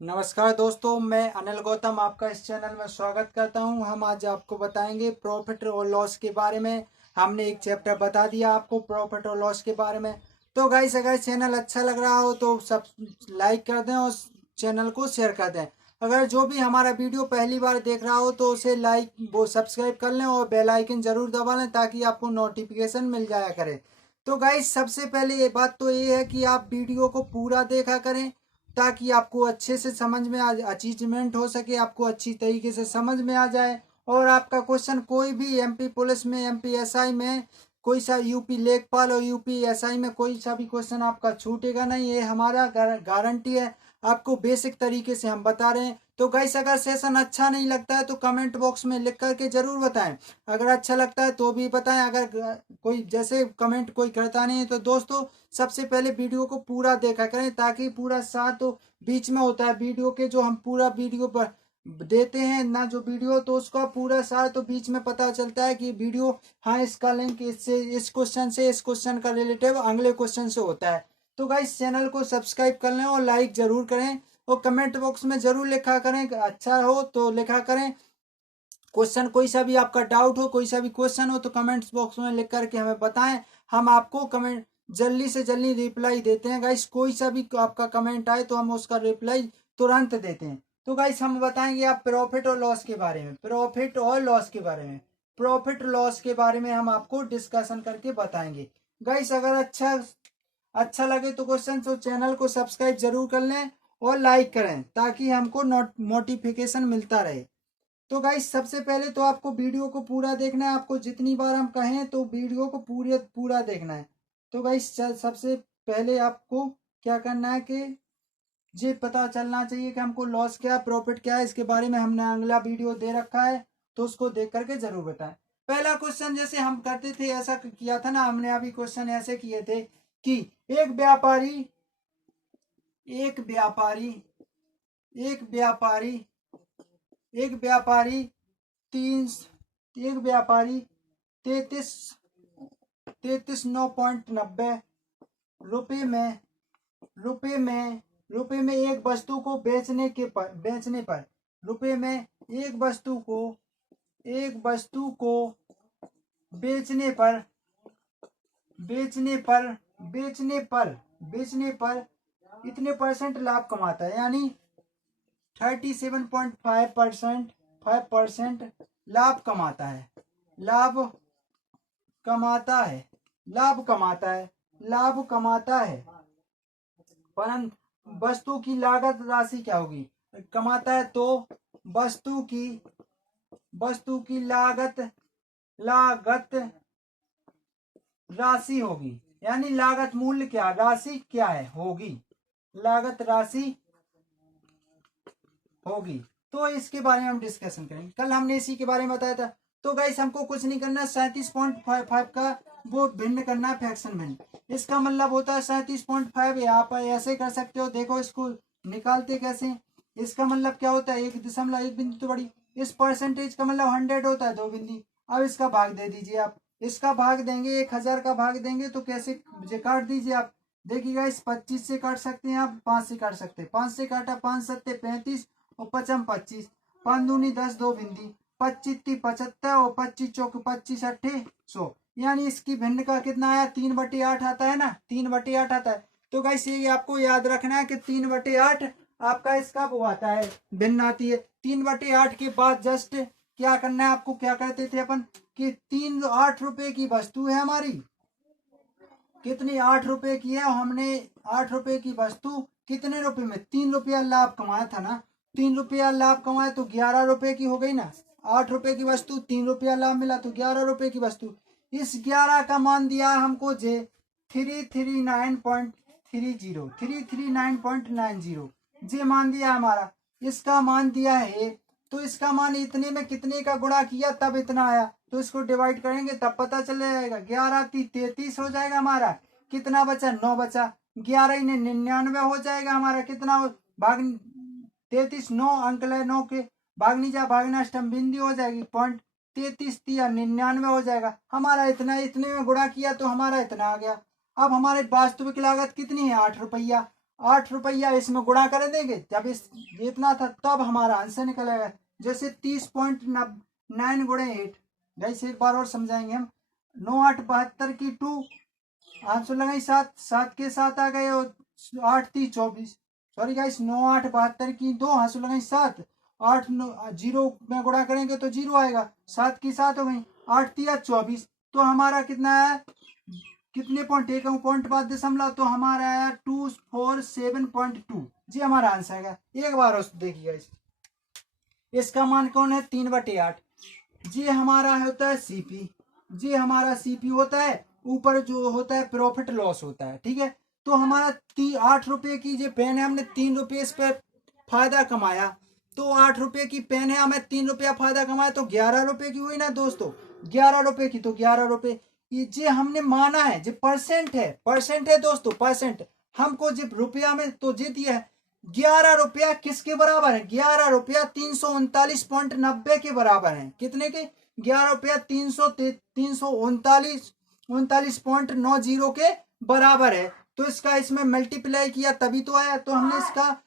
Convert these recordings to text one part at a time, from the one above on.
नमस्कार दोस्तों, मैं अनिल गौतम आपका इस चैनल में स्वागत करता हूं। हम आज आपको बताएंगे प्रॉफिट और लॉस के बारे में। हमने एक चैप्टर बता दिया आपको प्रॉफिट और लॉस के बारे में। तो गाइस, अगर चैनल अच्छा लग रहा हो तो सब लाइक कर दें और चैनल को शेयर कर दें। अगर जो भी हमारा वीडियो पहली बार देख रहा हो तो उसे सब्सक्राइब कर लें और बेल आइकन जरूर दबा लें ताकि आपको नोटिफिकेशन मिल जाया करे। तो गाइस, सबसे पहले ये बात तो ये है कि आप वीडियो को पूरा देखा करें ताकि आपको अच्छे से समझ में आ अचीवमेंट हो सके, आपको अच्छी तरीके से समझ में आ जाए। और आपका क्वेश्चन कोई भी एमपी पुलिस में, एमपी एसआई में, कोई सा यूपी लेखपाल और यूपी एसआई में कोई सा भी क्वेश्चन आपका छूटेगा नहीं, ये हमारा गारंटी है। आपको बेसिक तरीके से हम बता रहे हैं। तो गाइस, अगर सेशन अच्छा नहीं लगता है तो कमेंट बॉक्स में लिख करके जरूर बताएं। अगर अच्छा लगता है तो भी बताएं। अगर कोई जैसे कमेंट कोई करता नहीं है तो दोस्तों, सबसे पहले वीडियो को पूरा देखा करें ताकि पूरा साथ तो बीच में होता है वीडियो के, जो हम पूरा वीडियो पर देते हैं ना जो वीडियो, तो उसका पूरा सार तो बीच में पता चलता है कि वीडियो, हाँ इसका लिंक इससे इस क्वेश्चन से इस क्वेश्चन का रिलेटिव अगले क्वेश्चन से होता है। तो गाइस, चैनल को सब्सक्राइब कर लें और लाइक जरूर करें और कमेंट बॉक्स में जरूर लिखा करें, अच्छा हो तो लिखा करें। क्वेश्चन कोई सा भी आपका डाउट हो, कोई सा भी क्वेश्चन हो तो कमेंट्स बॉक्स में लिख करके हमें बताएं। हम आपको कमेंट जल्दी से जल्दी रिप्लाई देते हैं गाइस। कोई सा भी आपका कमेंट आए तो हम उसका रिप्लाई तुरंत देते हैं। तो गाइस, हम बताएंगे आप प्रॉफिट और लॉस के बारे में, प्रॉफिट और लॉस के बारे में, प्रॉफिट लॉस के बारे में हम आपको डिस्कशन करके बताएंगे। गाइस, अगर अच्छा अच्छा लगे तो क्वेश्चन तो चैनल को सब्सक्राइब जरूर कर लें और लाइक करें ताकि हमको नोटिफिकेशन मिलता रहे। तो गाइस, सबसे पहले तो आपको वीडियो को पूरा देखना है। आपको जितनी बार हम कहें तो वीडियो को पूरे पूरा देखना है। तो गाइस, सबसे पहले आपको क्या करना है कि ये पता चलना चाहिए कि हमको लॉस क्या है, प्रॉफिट क्या है। इसके बारे में हमने अगला वीडियो दे रखा है, तो उसको देख करके जरूर बताएं। पहला क्वेश्चन जैसे हम करते थे ऐसा किया था ना, हमने अभी क्वेश्चन ऐसे किए थे कि एक व्यापारी एक व्यापारी एक व्यापारी एक व्यापारी तीन एक व्यापारी तैतीस 9.90 रुपये में रुपये में एक वस्तु को बेचने पर रुपये में एक वस्तु को बेचने पर बेचने पर बेचने पर इतने परसेंट लाभ कमाता है, यानी 37.5% लाभ कमाता है। लाभ कमाता है लाभ कमाता है लाभ कमाता है। परंतु वस्तु की लागत राशि क्या होगी? कमाता है तो वस्तु की लागत राशि होगी, यानी लागत मूल्य क्या, राशि क्या है होगी, लागत राशि होगी। तो इसके बारे में हम डिस्कशन करेंगे। कल हमने इसी के बारे में बताया था। तो गाइस, हमको कुछ नहीं करना, 37.55 का वो भिन्न करना है, फ्रैक्शन भिन्न। इसका मतलब होता है 37.5। यहाँ पर ऐसे कर सकते हो, देखो इसको निकालते कैसे। इसका मतलब क्या होता है, 1.1 बिंदु तो बड़ी, इस परसेंटेज का मतलब 100 होता है, 2 बिंदु। अब इसका भाग दे दीजिए आप, इसका भाग देंगे, 1000 का भाग देंगे तो कैसे काट दीजिए आप। देखिएगा, इस 25 से काट सकते हैं आप, 5 से काट सकते हैं, 5 से काटा, 5 सत्ते 35 और 5 25, 5 दूनी 10, 2 बिंदी, 25 75 और 25 चौक 25 अट्ठे 100, यानी इसकी भिन्न का कितना आया, 3/8 आता है ना, 3/8 आता है। तो गाइस, ये आपको याद रखना है कि 3/8 आपका इसका वो आता है, भिन्न आती है। 3/8 के बाद जस्ट क्या करना है आपको, क्या करते थे अपन कि 8 रुपए की वस्तु है हमारी, कितनी, 8 रुपए की है। हमने 8 रुपए की वस्तु कितने रुपए में, 3 रुपया लाभ कमाया था ना, 3 रुपया लाभ कमाए तो 11 रुपए की हो गई ना। 8 रुपए की वस्तु, 3 रुपया लाभ मिला तो 11 रुपए की वस्तु। इस 11 का मान दिया हमको जे 339.30 जे मान दिया हमारा। इसका मान दिया है तो इसका मान इतने में कितने का गुणा किया तब इतना आया, तो इसको डिवाइड करेंगे तब पता चल जाएगा। 11 × 33 हो जाएगा हमारा, कितना बचा, 9 बचा। 11 ने 99 हो जाएगा हमारा, कितना भाग 33, 9 अंक ले, 9 के भागनी जा, भागना अष्टम बिंदु हो जाएगी, 0.33 दिया, 99 हो जाएगा हमारा। इतना इतने में गुणा किया तो हमारा इतना आ गया। अब हमारे वास्तविक लागत कितनी है, 8 रुपया। 8 रुपया इसमें गुणा कर देंगे, जब ये इतना था तब हमारा आंसर निकलेगा। जैसे 30.9 गुणे 8, जैसे एक बार और समझाएंगे हम। 9 8 72 की 2, आंसर लगाई 7, 7 के साथ आ गए और 8 3 24, सॉरी गाइस 9 8 72 की 2, आंसर लगाई 7, 8 जीरो में गुणा करेंगे तो जीरो आएगा, 7 की 7 हो गई, 8 3 24, तो हमारा कितना है, कितने पॉइंट, एक पॉइंट बाद दशमलव, तो हमारा आया 247.2, जी हमारा आंसर है। एक बार उस देखिएगा इसका मान कौन है, 3/8, जी हमारा होता है सीपी, जी हमारा सीपी होता है, ऊपर जो होता है प्रॉफिट लॉस होता है, ठीक है। तो हमारा 8 रुपए की जो पेन है, हमने 3 रुपये इस पर फायदा कमाया, तो 8 रुपए की पेन है, हमें 3 रुपया फायदा कमाया, तो 11 रुपए की हुई ना दोस्तों, 11 रुपए की, तो 11 रुपए ये जे हमने माना है, जो परसेंट है दोस्तों, परसेंट हमको जब रुपया में तो जे दिया है 11 रुपया किसके बराबर है, 11 रुपया 339.90 के बराबर है, कितने के, 11 रुपया 339.90 के बराबर है। तो इसका इसमें मल्टीप्लाई किया तभी तो आया, तो हमने इसका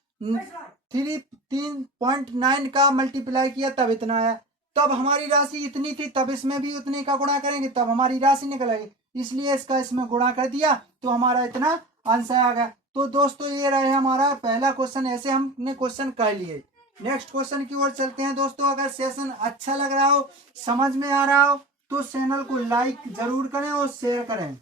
3.9 का मल्टीप्लाई किया तब इतना आया, तब हमारी राशि इतनी थी, तब इसमें भी उतने का गुणा करेंगे तब हमारी राशि निकलेगी, इसलिए इसका इसमें गुणा कर दिया तो हमारा इतना आंसर आ गया। तो दोस्तों ये रहे हमारा पहला क्वेश्चन, ऐसे हमने क्वेश्चन कर लिए। नेक्स्ट क्वेश्चन की ओर चलते हैं दोस्तों। अगर सेशन अच्छा लग रहा हो, समझ में आ रहा हो, तो चैनल को लाइक जरूर करें और शेयर करें।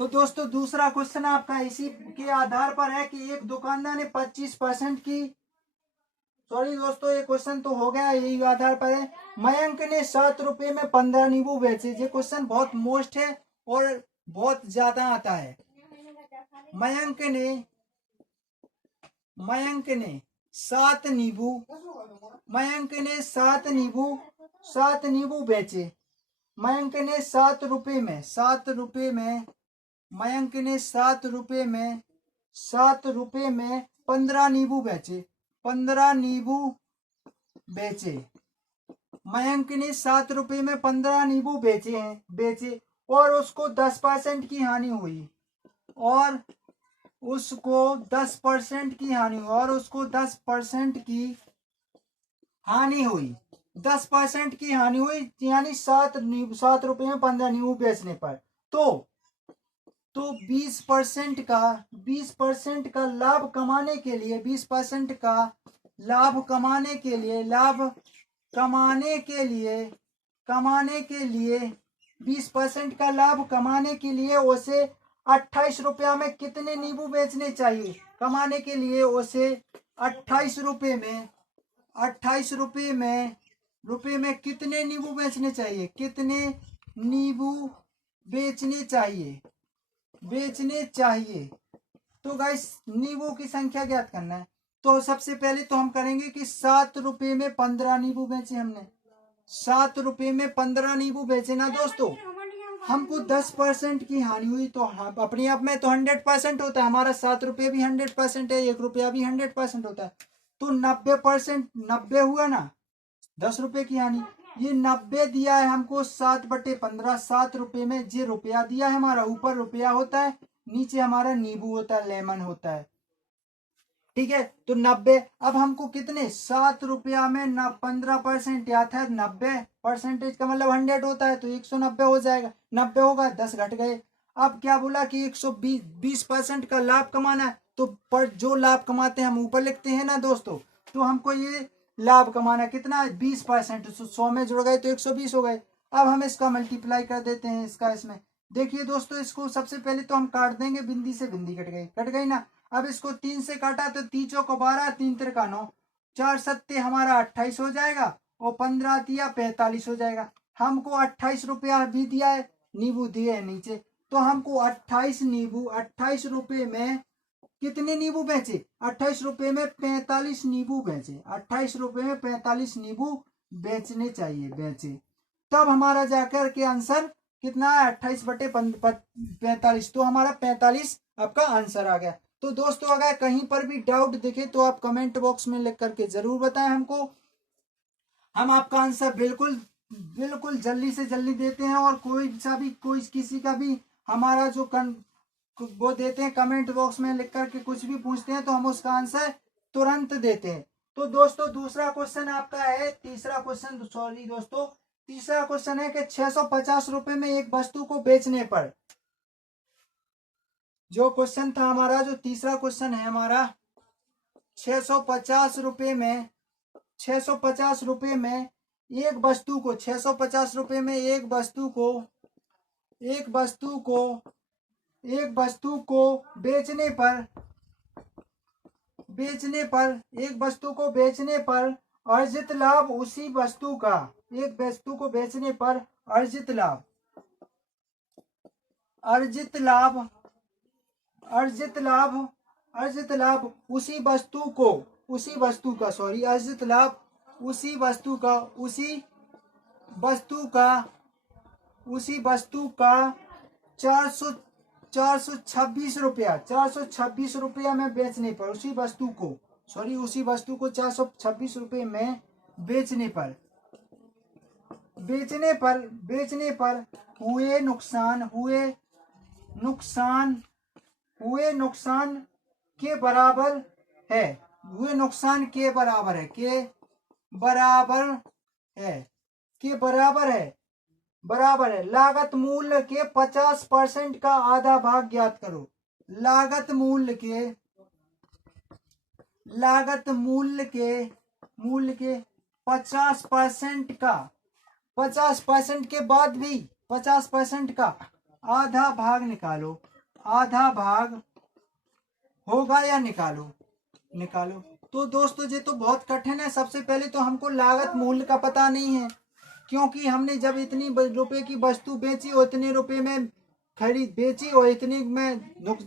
तो दोस्तों दूसरा क्वेश्चन आपका इसी के आधार पर है कि एक दुकानदार ने 25% की, सॉरी दोस्तों ये क्वेश्चन तो हो गया, यही आधार पर है। मयंक ने 7 रुपए में 15 नींबू बेचे, ये क्वेश्चन बहुत मोस्ट है और बहुत ज्यादा आता है। मयंक ने 7 नींबू, मयंक ने 7 नींबू बेचे, मयंक ने 7 रुपए में, मयंक ने 7 रुपए में 15 नींबू बेचे, 15 नींबू बेचे, मयंक ने 7 रुपए में 15 नींबू बेचे और उसको 10% की हानि हुई, और उसको 10% की हानि हुई, और उसको 10% की हानि हुई, 10% की हानि हुई, यानी 7 रुपए में 15 नींबू बेचने पर, तो 20% का लाभ कमाने के लिए, 20% का लाभ कमाने के लिए, 20% का लाभ कमाने के लिए उसे 28 रुपया में कितने नींबू बेचने चाहिए, कमाने के लिए उसे 28 रुपए में कितने नींबू बेचने चाहिए, कितने नींबू बेचने चाहिए। तो गाइस नींबू की संख्या ज्ञात करना है, तो सबसे पहले तो हम करेंगे कि 7 रुपए में 15 नींबू बेचे हमने, 7 रुपए में 15 नींबू बेचे ना दोस्तों, हमको 10% की हानि हुई, तो अपने आप में तो 100% होता है, हमारा 7 रुपये भी 100% है, 1 रुपया भी 100% होता है, तो 90%, 90 हुआ ना, 10 रुपए की हानि, ये 90 दिया है हमको 7/15, 7 रुपए में जे रुपया दिया है हमारा, ऊपर रुपया होता है, नीचे हमारा नींबू होता है, लेमन होता है, ठीक है। तो 90, अब हमको कितने, 7 रुपया में 15% या था 90% का मतलब 100 होता है, तो 190 हो जाएगा, 90 होगा, 10 घट गए। अब क्या बोला कि 120% का लाभ कमाना है, तो पर जो लाभ कमाते हैं हम ऊपर लिखते हैं ना दोस्तों, तो हमको ये लाभ कमाना कितना है, 20%, 100 में जुड़ गए तो 120 हो गए। अब हम इसका मल्टीप्लाई कर देते हैं इसका इसमें, देखिए दोस्तों इसको सबसे पहले तो हम काट देंगे, बिंदी से बिंदी कट गई ना। अब इसको 3 से काटा तो 3 चौको 12, 3 तिरका 9, 4 सत्ते हमारा 28 हो जाएगा, और 15 दिया 45 हो जाएगा। हमको 28 रुपया भी दिया है, नींबू दिए है नीचे, तो हमको 28 रुपए में कितने नींबू बेचे, 28 रुपए में 45 नींबू बेचे, 28 रुपए में 45 नींबू बेचने चाहिए, बेचे, तब हमारा जाकर के आंसर कितना है, 28/45, तो हमारा 45 आपका आंसर आ गया। तो दोस्तों अगर कहीं पर भी डाउट दिखे तो आप कमेंट बॉक्स में लिख करके जरूर बताएं हमको, हम आपका आंसर बिल्कुल जल्दी से जल्दी देते हैं, और कोई किसी का भी हमारा जो वो देते हैं कमेंट बॉक्स में लिख करके, कुछ भी पूछते हैं तो हम उसका आंसर तुरंत देते हैं। तो दोस्तों दूसरा क्वेश्चन आपका है, तीसरा क्वेश्चन, सॉरी दोस्तों, तीसरा क्वेश्चन है कि 650 रुपए में एक वस्तु को बेचने पर, जो क्वेश्चन था हमारा, जो तीसरा क्वेश्चन है हमारा, 650 रुपए में, 650 रुपए में एक वस्तु को, 650 रुपए में एक वस्तु को, एक वस्तु को, एक वस्तु को बेचने पर, बेचने पर, एक वस्तु को बेचने पर अर्जित लाभ उसी वस्तु का, एक वस्तु को बेचने पर अर्जित लाभ, अर्जित लाभ, अर्जित लाभ, अर्जित लाभ उसी वस्तु को, उसी वस्तु का, सॉरी, अर्जित लाभ उसी वस्तु का, उसी वस्तु का, उसी वस्तु का 426 रुपया, 426 रुपया में बेचने पर, उसी वस्तु को, सॉरी, उसी वस्तु को 426 रुपये में बेचने पर, बेचने पर, बेचने पर हुए नुकसान, हुए नुकसान, हुए नुकसान के बराबर है, हुए नुकसान के बराबर है, के बराबर है, के बराबर है, बराबर है लागत मूल्य के 50% का आधा भाग ज्ञात करो। लागत मूल्य के, लागत मूल्य के, मूल्य के 50% का, 50% के बाद भी 50% का आधा भाग निकालो, आधा भाग होगा या निकालो, निकालो। तो दोस्तों ये तो बहुत कठिन है। सबसे पहले तो हमको लागत मूल्य का पता नहीं है, क्योंकि हमने जब इतनी रुपए की वस्तु बेची और इतने रुपए में खरीद बेची और इतनी में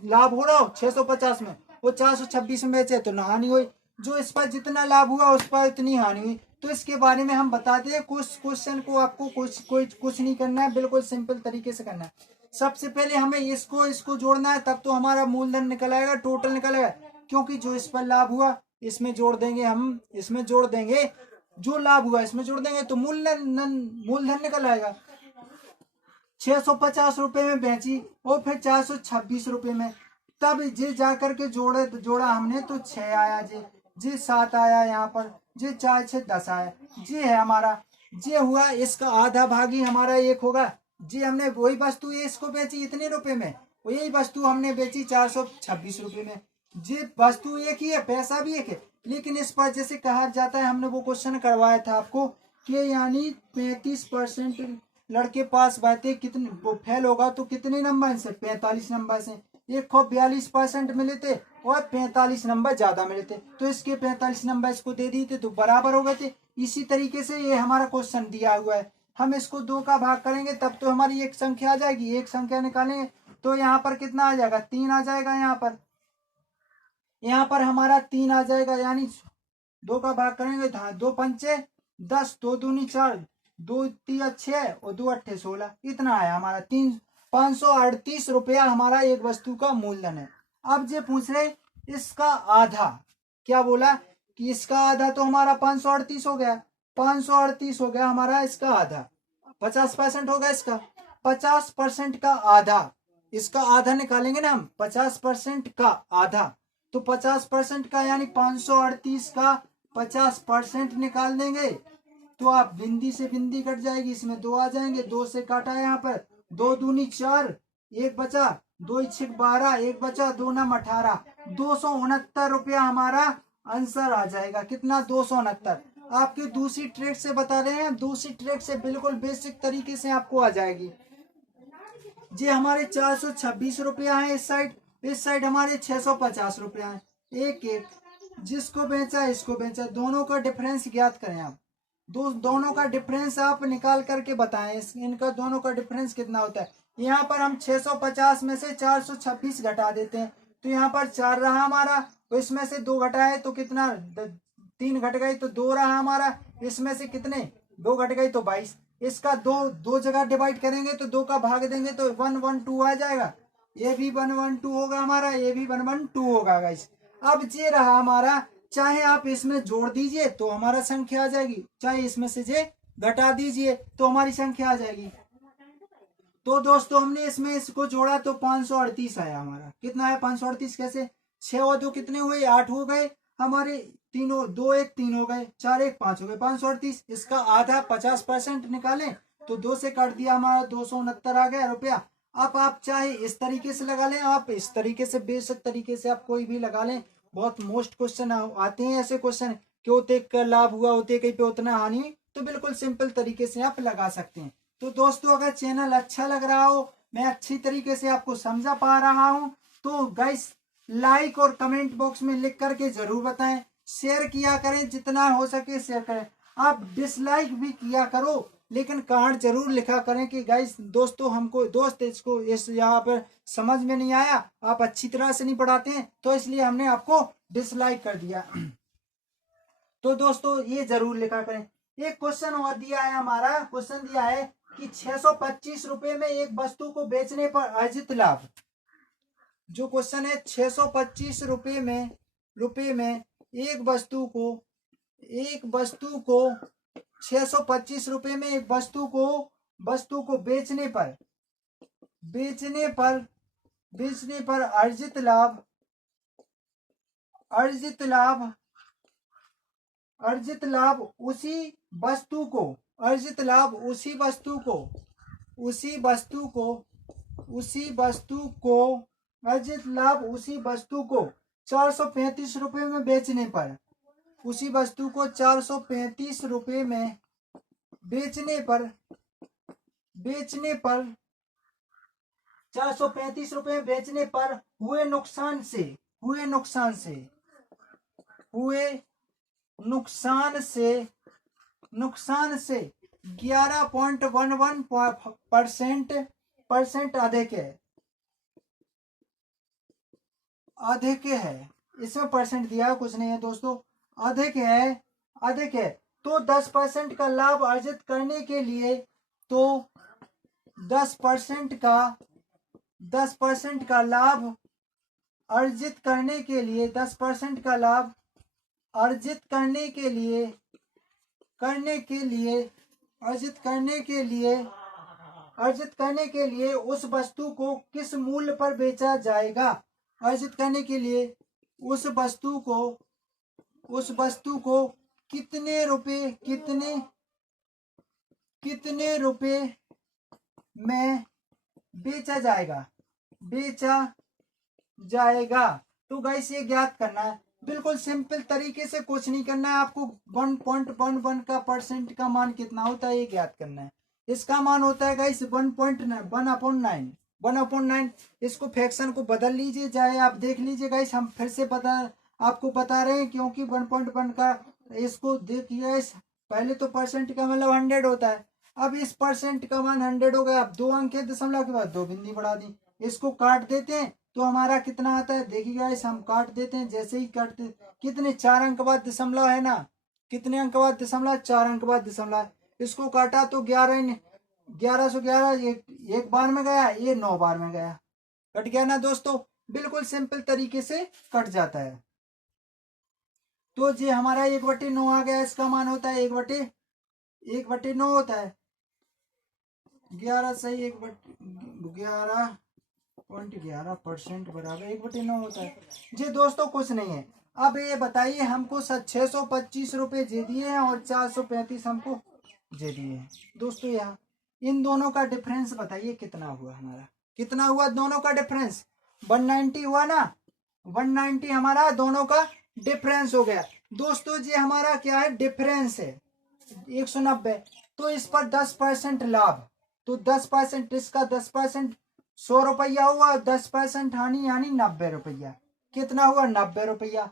लाभ हो रहा हो 650 में, वो 426 में बेचे तो हानि हुई, जो इस पर जितना लाभ हुआ उस पर इतनी हानि हुई। तो इसके बारे में हम बताते हैं। कुछ क्वेश्चन को आपको कुछ नहीं करना है, बिल्कुल सिंपल तरीके से करना है। सबसे पहले हमें इसको जोड़ना है, तब तो हमारा मूलधन निकल आएगा, टोटल निकल आएगा, क्योंकि जो इस पर लाभ हुआ इसमें जोड़ देंगे, हम इसमें जोड़ देंगे, जो लाभ हुआ इसमें जोड़ देंगे तो मूलधन निकल आएगा। 650 रुपए में बेची और फिर 426 रुपए में, तब जे जा करके जोड़ा हमने तो 6 आया, जे 7 आया, यहाँ पर जे 4 6 10 आया, जे है हमारा, जे हुआ इसका आधा भाग ही हमारा 1 होगा। जे हमने वही वस्तु इसको बेची इतने रुपए में, वही वस्तु हमने बेची 426 रुपए में। जे वस्तु एक ही है, पैसा भी एक है, लेकिन इस पर जैसे कहा जाता है, हमने वो क्वेश्चन करवाया था आपको कि यानी 35% लड़के पास बातें कितने वो फेल होगा तो कितने नंबर से, 45 नंबर से। एक को 42% मिले थे और 45 नंबर ज्यादा मिले थे, तो इसके 45 नंबर इसको दे दिए थे तो बराबर हो गए थे। इसी तरीके से ये हमारा क्वेश्चन दिया हुआ है। हम इसको 2 का भाग करेंगे तब तो हमारी एक संख्या आ जाएगी, एक संख्या निकालेंगे तो यहाँ पर कितना आ जाएगा, 3 आ जाएगा। यहाँ पर हमारा 3 आ जाएगा, यानी 2 का भाग करेंगे, 2 पंचे 10, 2 दूनी 4, 2 तिया 6 और 2 अट्ठे 16, इतना आया हमारा 538 रुपया हमारा एक वस्तु का मूलधन है। अब ये पूछ रहे इसका आधा, क्या बोला कि इसका आधा, तो हमारा 538 हो गया, 538 हो गया हमारा इसका आधा, 50% होगा इसका, 50% का आधा, इसका आधा निकालेंगे ना हम, 50% का आधा, तो 50% का यानी 538 का 50% निकाल देंगे तो आप बिंदी से बिंदी कट जाएगी, इसमें 2 आ जाएंगे, 2 से काटा है यहाँ पर, 2 दूनी 4, 1 बचा, 2 6 12, 1 बचा, 2 9 18, 269 रुपया हमारा आंसर आ जाएगा। कितना, 269। आपकी दूसरी ट्रिक से बता रहे हैं, दूसरी ट्रिक से बिल्कुल बेसिक तरीके से आपको आ जाएगी। ये हमारे 426 रुपया है इस साइड हमारे 650 रुपया है, एक एक, जिसको बेचा इसको बेचा, दोनों का डिफरेंस ज्ञात करें आप। दोनों का डिफरेंस आप निकाल करके बताएं, इनका दोनों का डिफरेंस कितना होता है। यहाँ पर हम 650 में से 426 घटा देते हैं, तो यहाँ पर 4 रहा हमारा, तो इसमें से 2 घटाए तो कितना, 3 घट गई तो 2 रहा हमारा, इसमें से कितने, 2 घट गई तो 22। इसका दो जगह डिवाइड करेंगे तो 2 का भाग देंगे तो 112 आ जाएगा, ये भी 112 होगा हमारा, ये भी 112 होगा गाइस। अब ये रहा हमारा, चाहे आप इसमें जोड़ दीजिए तो हमारा संख्या आ जाएगी, चाहे इसमें से जे घटा दीजिए तो हमारी संख्या आ जाएगी। तो दोस्तों हमने इसमें इसको जोड़ा तो 538 आया हमारा। कितना आया 538? कैसे? 6 और 2 कितने हुए? 8 हो गए हमारे। तीनों 2 1 3 हो गए, 4 1 5 हो गए, 538। इसका आधा 50% निकालें तो 2 से काट दिया हमारा, 269 आ गया रुपया। अब आप चाहे इस तरीके से लगा लें, आप इस तरीके से, बेशक तरीके से आप कोई भी लगा लें। बहुत मोस्ट क्वेश्चन आते हैं ऐसे क्वेश्चन, कि उतने का लाभ हुआ, उतने कहीं पे उतना हानि, तो बिल्कुल सिंपल तरीके से आप लगा सकते हैं। तो दोस्तों अगर चैनल अच्छा लग रहा हो, मैं अच्छी तरीके से आपको समझा पा रहा हूं, तो गाइस लाइक और कमेंट बॉक्स में लिख करके जरूर बताएं। शेयर किया करें, जितना हो सके शेयर करें। आप डिसलाइक भी किया करो, लेकिन कार्ड जरूर लिखा करें कि गाइस दोस्तों हमको दोस्त इसको इस यहाँ पर समझ में नहीं आया, आप अच्छी तरह से नहीं पढ़ाते हैं, तो इसलिए हमने आपको डिसलाइक कर दिया। तो दोस्तों ये जरूर लिखा करें। एक क्वेश्चन और दिया है हमारा, क्वेश्चन दिया है कि 625 रुपए में एक वस्तु को बेचने पर अर्जित लाभ। जो क्वेश्चन है 625 रुपए में एक वस्तु को 625 रुपए में एक वस्तु को बेचने पर अर्जित लाभ उसी वस्तु को अर्जित लाभ उसी वस्तु को अर्जित लाभ उसी वस्तु को 435 रुपए में बेचने पर, उसी वस्तु को 435 रुपए में बेचने पर 435 रुपए में बेचने पर हुए नुकसान से 11.11% अधिक है। इसमें परसेंट दिया कुछ नहीं है दोस्तों, अधिक है। तो 10% का लाभ अर्जित करने के लिए, तो 10% का लाभ अर्जित करने के लिए 10% का लाभ अर्जित करने के लिए उस वस्तु को किस मूल्य पर बेचा जाएगा? अर्जित करने के लिए उस वस्तु को कितने रुपए में बेचा जाएगा। तो गाइस ये ज्ञात करना है, बिल्कुल सिंपल तरीके से, कुछ नहीं करना है आपको। 1.11 का परसेंट का मान कितना होता है ये ज्ञात करना है। इसका मान होता है गाइस 1/9। इसको फ्रैक्शन को बदल लीजिए, चाहे आप देख लीजिए गाइस, हम फिर से आपको बता रहे हैं, क्योंकि 1.1 का इसको देखिए, पहले तो परसेंट का मतलब 100 होता है। अब इस परसेंट का मान 100 हो गया। अब 2 अंक है, दशमलव के बाद 2 बिंदी बढ़ा दी, इसको काट देते हैं तो हमारा कितना आता है देखिएगा। इस हम काट देते हैं, जैसे ही काटते कितने 4 अंक बाद दशमलव है ना, कितने अंक बाद दशमलव? 4 अंक बाद दशमलव। इसको काटा तो 1111 एक बार में गया, ये 9 बार में गया, कट गया ना दोस्तों। बिल्कुल सिंपल तरीके से कट जाता है। तो ये हमारा 1/9 आ गया। इसका मान होता है 1/9 होता है 11 सही 11.11% बराबर 1/9 होता है जी दोस्तों। कुछ नहीं है। अब ये बताइए, हमको 625 रुपए दे दिए हैं और 435 हमको दे दिए हैं दोस्तों। यहाँ इन दोनों का डिफरेंस बताइए कितना हुआ हमारा, कितना हुआ दोनों का डिफरेंस? 190 हुआ ना, 190 हमारा दोनों का डिफरेंस हो गया दोस्तों। ये हमारा क्या है? डिफरेंस है 190। तो इस पर 10% लाभ, तो 10%, इसका 10% 100 रुपया हुआ, 10% हानि यानी 90 रुपया। कितना हुआ? 90 रुपया।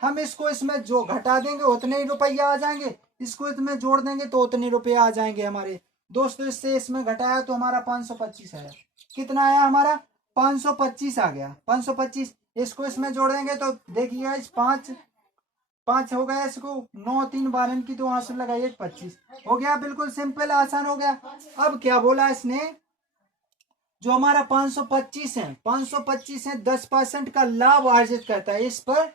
हम इसको इसमें जो घटा देंगे उतने ही रुपया आ जाएंगे, इसको इसमें जोड़ देंगे तो उतने रुपया आ जाएंगे हमारे दोस्तों। इससे इसमें घटाया तो हमारा 525 आया। कितना आया हमारा? 525 आ गया, 525। इसको इसमें जोड़ देंगे तो देखिएगा, इस 5 हो गया, इसको 9 3 12 की तो वहां से लगाइए 25 हो गया। बिल्कुल सिंपल आसान हो गया। अब क्या बोला इसने? जो हमारा 525 है, 525 है, 10% का लाभ अर्जित करता है। इस पर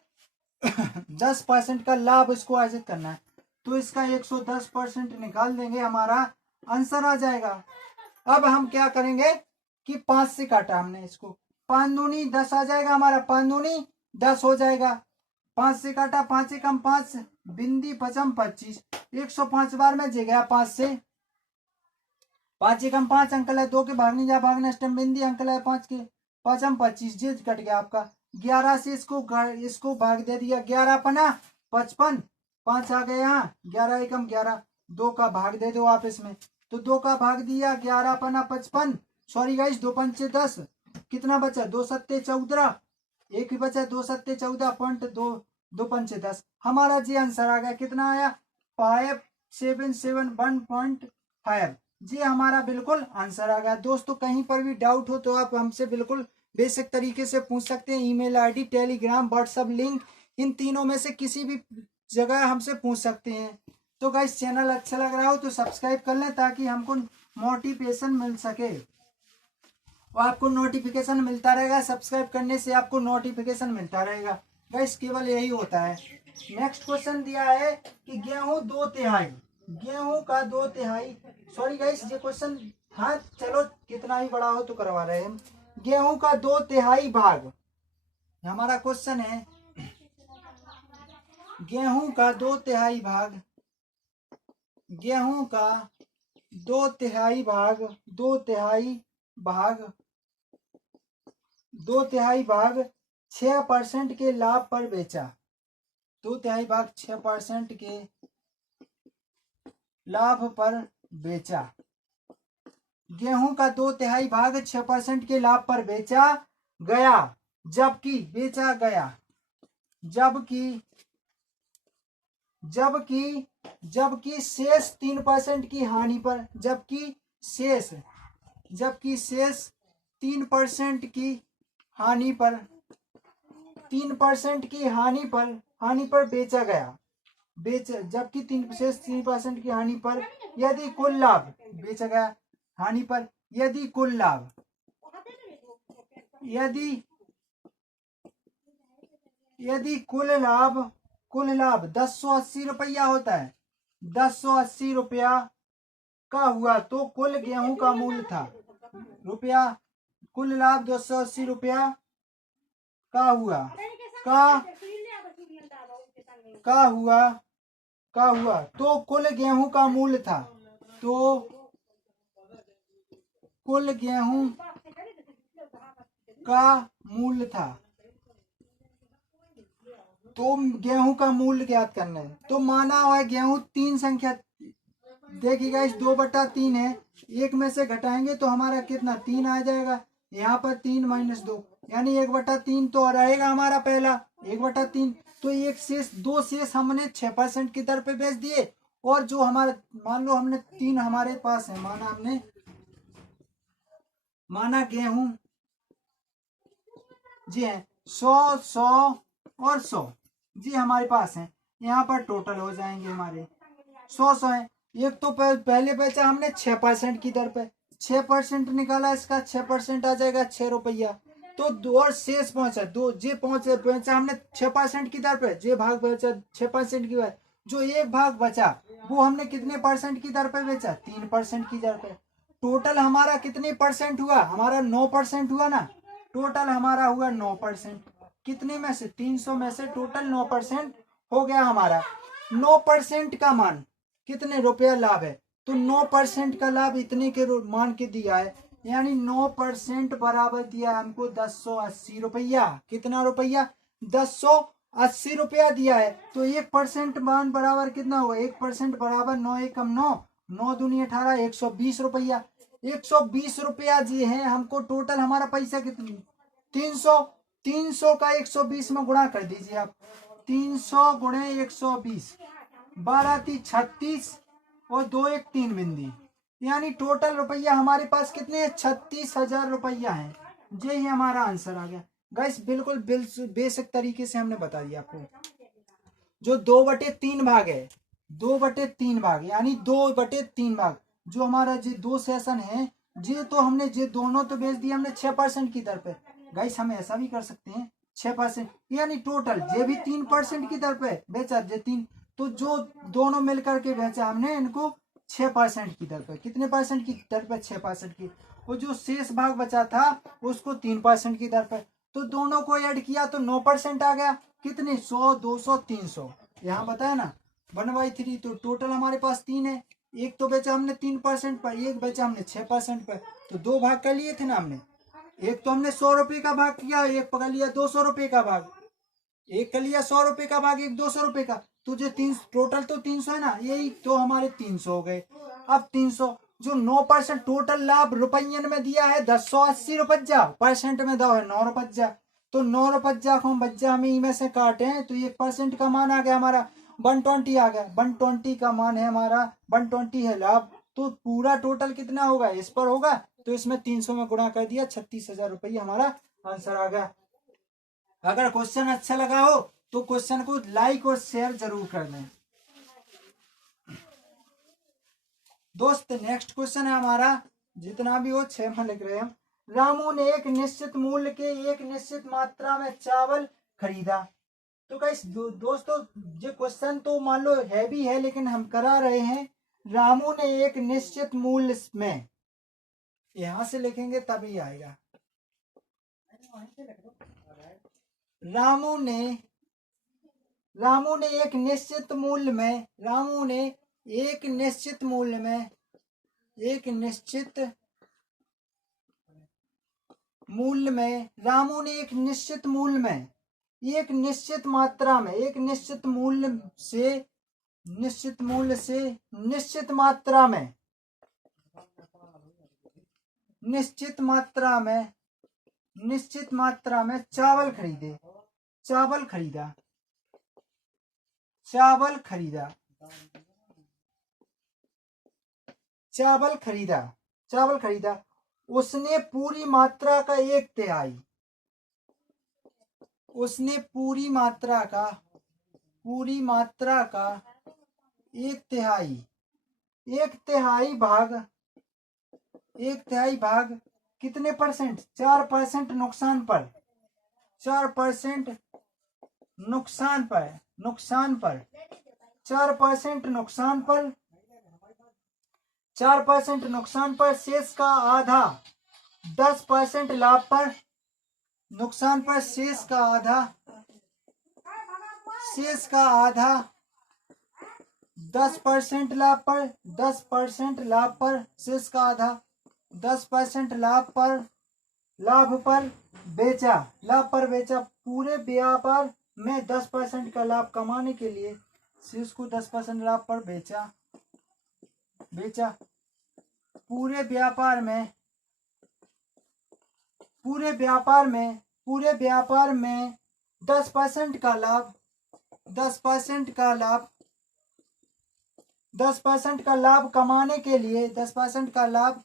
10% का लाभ इसको अर्जित करना है, तो इसका 110% निकाल देंगे, हमारा आंसर आ जाएगा। अब हम क्या करेंगे कि 5 से काटा हमने इसको, 5 दूनी 10 आ जाएगा हमारा, 5 दूनी 10 हो जाएगा। 5 से काटा, 5 एकम 5, बिंदी पचम 25, 105 बार में जे गया 5 से। 5 एकम 5 अंकल है 2 के भागने जा, भागने अष्टम बिंदी अंकल है 5 के, पचम 25, जे कट गया आपका। 11 से इसको भाग दे दिया, 11 पना 55, 5 आ गया यहाँ, 11 एकम 11, 2 का भाग दे दो आप इसमें, तो 2 का भाग दिया, 11 पना 55, सॉरी गाइस 2 पंचे 10, कितना बचा 2 सत्ते 14, एक ही बचा 2 सत्ते 14.2, 2 पंचे 10, हमारा जी आंसर आ गया, कितना आया 5771.5, जी हमारा बिल्कुल आंसर आ गया। दोस्तों कहीं पर भी डाउट हो तो आप हमसे बिल्कुल बेसिक तरीके से पूछ सकते हैं, email ID, Telegram, WhatsApp link, इन तीनों में से किसी भी जगह हमसे पूछ सकते हैं। तो गाइस चैनल अच्छा लग रहा हो तो सब्सक्राइब कर लें ताकि हमको मोटिवेशन मिल सके, और आपको नोटिफिकेशन मिलता रहेगा, सब्सक्राइब करने से आपको नोटिफिकेशन मिलता रहेगा। गाइस केवल यही होता है। नेक्स्ट क्वेश्चन दिया है कि गेहूं 2/3, गेहूं का 2/3, सॉरी गाइस ये क्वेश्चन, हाँ चलो कितना ही बड़ा हो तो करवा रहे हैं। गेहूं का 2/3 भाग, हमारा क्वेश्चन है गेहूं का 2/3 भाग, गेहूं का 2/3 भाग, 2/3 भाग, 2/3 भाग 6% के लाभ पर बेचा, 2/3 भाग 6% के लाभ पर बेचा। गेहूं का 2/3 भाग 6% के लाभ पर बेचा गया, जबकि बेचा गया, जबकि शेष 3% की हानि पर, जबकि शेष 3% की हानि पर, 3% की हानि पर बेचा गया, जबकि 3% की हानि पर, यदि कुल लाभ, बेचा गया हानि पर, यदि कुल लाभ, यदि कुल लाभ 1080 रुपया होता है, 1080 रुपया का हुआ तो कुल गेहूं का मूल्य था रुपया, कुल लाभ 280 रुपया का हुआ, का हुआ तो कुल गेहूं का मूल्य था, तो कुल गेहूं का मूल्य था, तो गेहूं का मूल्य ज्ञात करना है। तो माना हुआ है गेहूं 3 संख्या, देखिएगा इस 2/3 है, एक में से घटाएंगे तो हमारा कितना 3 आ जाएगा, यहाँ पर 3 - 2 यानी 1/3 तो रहेगा हमारा पहला 1/3, तो एक शेष 2 शेष हमने 6% की दर पे बेच दिए, और जो हमारा मान लो हमने 3 हमारे पास है, माना गेहूं जी है 100 और 100 जी हमारे पास है, यहाँ पर टोटल हो जाएंगे हमारे 100 है। एक तो पहले बेचा हमने 6% की दर पे, 6% निकाला, इसका 6% आ जाएगा 6 रुपया, तो 2 और शेष पहुंचा 2, जे बेचा हमने 6% की दर पे, जे भाग बेचा 6% की दर, जो एक भाग बचा वो हमने कितने % की दर पे बेचा, 3% की दर पे। टोटल हमारा कितने % हुआ, हमारा 9% हुआ ना, टोटल हमारा हुआ 9%, कितने में से 300 में से टोटल 9% हो गया हमारा। 9% का मान कितने रुपया लाभ है, तो 9% का लाभ इतने के मान के दिया है, यानी 9% बराबर दिया हमको 1080 रुपया, कितना रुपया 1080 रुपया दिया है, तो 1% मान बराबर कितना होगा, 1% बराबर 9 एकम 9, 9 दूनी 18, 120 रुपया, 120 रुपया जी है हमको टोटल, हमारा पैसा कितना 300 का 120 में गुणा कर दीजिए आप, 300 गुणे 120, 12×3 = 36 और 2 1 3 बिंदी, यानी टोटल रुपया हमारे पास कितने 36,000 रुपया है, यही हमारा आंसर आ गया। गाइस बिल्कुल बेसिक तरीके से हमने बता दिया आपको। जो 2/3 भाग है, 2/3 भाग यानी 2/3 भाग, जो हमारा जो 2 सेशन है, जी तो हमने जे दोनों तो बेच दिया हमने 6% की दर पे। गाइस हम ऐसा भी कर सकते हैं 6%, यानी टोटल जे भी 3% की दर पे बेचा, जे 3, तो जो दोनों मिलकर के बेचा हमने इनको 6% की दर पर। कितने परसेंट की दर पर? 6% की। और जो शेष भाग बचा था उसको 3% की दर पर। तो दोनों को ऐड किया तो 9% आ गया। कितनी? 100, 200, 300। यहाँ बताया ना 1/3। तो टोटल हमारे पास 3 है। एक तो बेचा हमने 3% पर, एक बेचा हमने 6% पर। तो 2 भाग कर लिए थे ना हमने। एक तो हमने 100 रुपये का भाग किया, एक पकड़ लिया 200 रुपये का भाग। एक कर लिया 100 रुपये का भाग, एक 200 रुपये का। तो जो 3 टोटल तो 300 है ना, यही तो हमारे 300 हो गए। अब 300 जो 9% टोटल लाभ रुपयन में दिया है 1080 रुपया, परसेंट में दो है 9 रुपया। तो 9 रुपया को हम बच्चा हमें इनमें से काटे हैं तो 1% का मान आ गया हमारा 120 आ गया। 120 का मान है हमारा, 120 है लाभ। तो पूरा टोटल कितना होगा इस पर होगा, तो इसमें 300 में गुणा कर दिया, 36,000 रुपये हमारा आंसर आ गया। अगर क्वेश्चन अच्छा लगा हो तो क्वेश्चन को लाइक और शेयर जरूर कर दें दोस्त। नेक्स्ट क्वेश्चन है हमारा, जितना भी हो 6 में लिख रहे हैं। रामू ने एक निश्चित मूल्य के एक निश्चित मात्रा में चावल खरीदा। तो गाइस दोस्तों ये क्वेश्चन तो मान लो हैवी है, लेकिन हम करा रहे हैं। रामू ने एक निश्चित मूल्य में, यहां से लिखेंगे तभी आएगा। रामू ने एक निश्चित मूल्य में, रामू ने एक निश्चित मूल्य में, एक निश्चित मूल्य में, रामू ने एक निश्चित मूल्य में, एक निश्चित मात्रा में, एक निश्चित मूल्य से, निश्चित मूल्य से निश्चित मात्रा में, निश्चित मात्रा में, निश्चित मात्रा में चावल खरीदे। चावल खरीदा, चावल खरीदा, चावल खरीदा, चावल खरीदा। उसने पूरी मात्रा का 1/3, उसने पूरी मात्रा का, पूरी मात्रा का 1/3, 1/3 भाग, 1/3 भाग कितने परसेंट? 4% नुकसान पर, 4% नुकसान पर, नुकसान पर, 4% नुकसान पर, 4% नुकसान पर, शेष का आधा 10% लाभ पर, नुकसान पर शेष का आधा, शेष का आधा 10% लाभ पर, 10% लाभ पर, शेष का आधा 10% लाभ पर, लाभ पर बेचा, लाभ पर बेचा। पूरे व्यापार में 10% का लाभ कमाने के लिए शेष को 10% लाभ पर बेचा, बेचा। पूरे व्यापार में, पूरे व्यापार में, पूरे व्यापार में 10% का लाभ, 10% का लाभ, 10% का लाभ कमाने के लिए, 10% का लाभ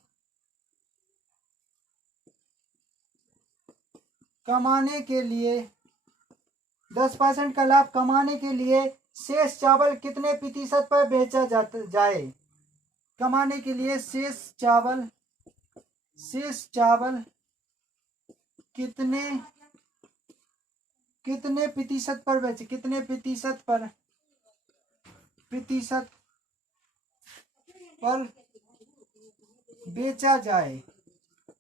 कमाने के लिए, 10% का लाभ कमाने के लिए शेष चावल कितने प्रतिशत पर बेचा जाए? कमाने के लिए शेष चावल, शेष चावल कितने, कितने प्रतिशत पर बेचे, कितने प्रतिशत पर, प्रतिशत पर बेचा जाए।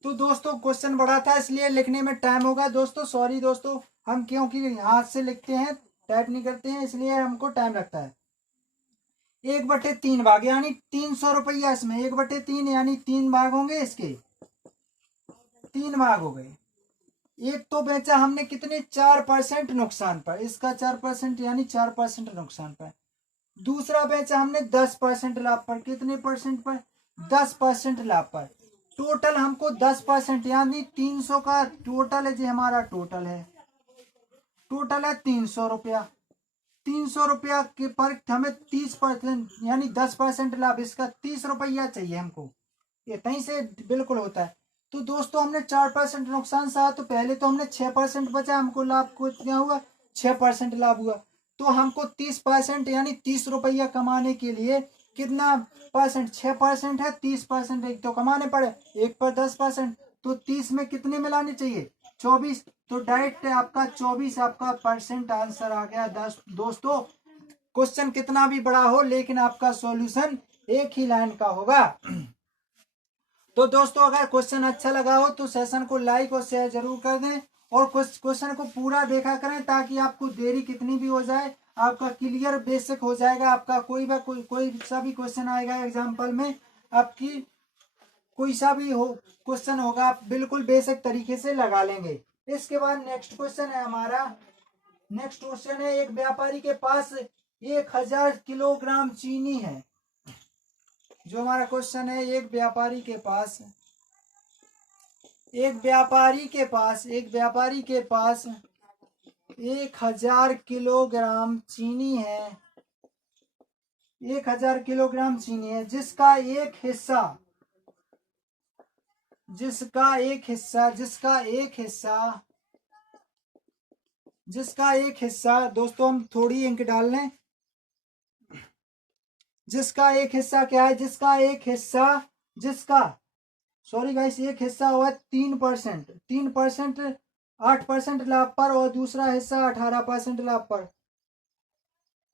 तो दोस्तों क्वेश्चन बड़ा था इसलिए लिखने में टाइम होगा दोस्तों, सॉरी दोस्तों। हम क्योंकि हाथ से लिखते हैं, टाइप नहीं करते हैं, इसलिए हमको टाइम लगता है। 1/3 भाग यानी 300 रुपया इसमें, 1/3 यानी 3 भाग होंगे इसके, 3 भाग हो गए। एक तो बेचा हमने कितने? 4% नुकसान पर, इसका 4% यानी 4% नुकसान पर। दूसरा बेचा हमने 10% लाभ पर, कितने परसेंट पर? 10% लाभ पर। टोटल हमको 10% यानी 300 का टोटल है, जो हमारा टोटल है, टोटल है 300 रुपया। 300 रुपया के पर हमें 30% यानी 10% लाभ, इसका 30 रुपया चाहिए हमको, इतनी से बिल्कुल होता है। तो दोस्तों हमने 4% नुकसान सहा, तो पहले तो हमने 6% बचा, हमको लाभ को क्या हुआ? 6% लाभ हुआ। तो हमको 30% यानी 30 रुपया कमाने के लिए कितना परसेंट? 6% है, 30% एक तो कमाने पड़े, एक पर 10%, तो 30 में कितने मिलाने चाहिए? 24। तो डायरेक्ट आपका 24 आपका परसेंट आंसर आ गया। दोस्तों क्वेश्चन कितना भी बड़ा हो लेकिन आपका सॉल्यूशन एक ही लाइन का होगा। तो दोस्तों अगर क्वेश्चन अच्छा लगा हो तो सेशन को लाइक और शेयर जरूर कर दें और क्वेश्चन को पूरा देखा करें ताकि आपको देरी कितनी भी हो जाए आपका क्लियर बेसिक हो जाएगा। आपका कोई सा भी क्वेश्चन आएगा एग्जाम्पल में, आपकी कोई सा भी हो क्वेश्चन होगा आप बिल्कुल बेसिक तरीके से लगा लेंगे। इसके बाद नेक्स्ट क्वेश्चन है हमारा, नेक्स्ट क्वेश्चन है एक व्यापारी के पास 1000 किलोग्राम चीनी है। जो हमारा क्वेश्चन है एक व्यापारी के पास 1000 किलोग्राम चीनी है, 1000 किलोग्राम चीनी है जिसका एक हिस्सा दोस्तों हम थोड़ी इंक डाल लें। जिसका एक हिस्सा क्या है, सॉरी गाइस, एक हिस्सा हुआ 3%, 8% लाभ पर और दूसरा हिस्सा 18% लाभ पर।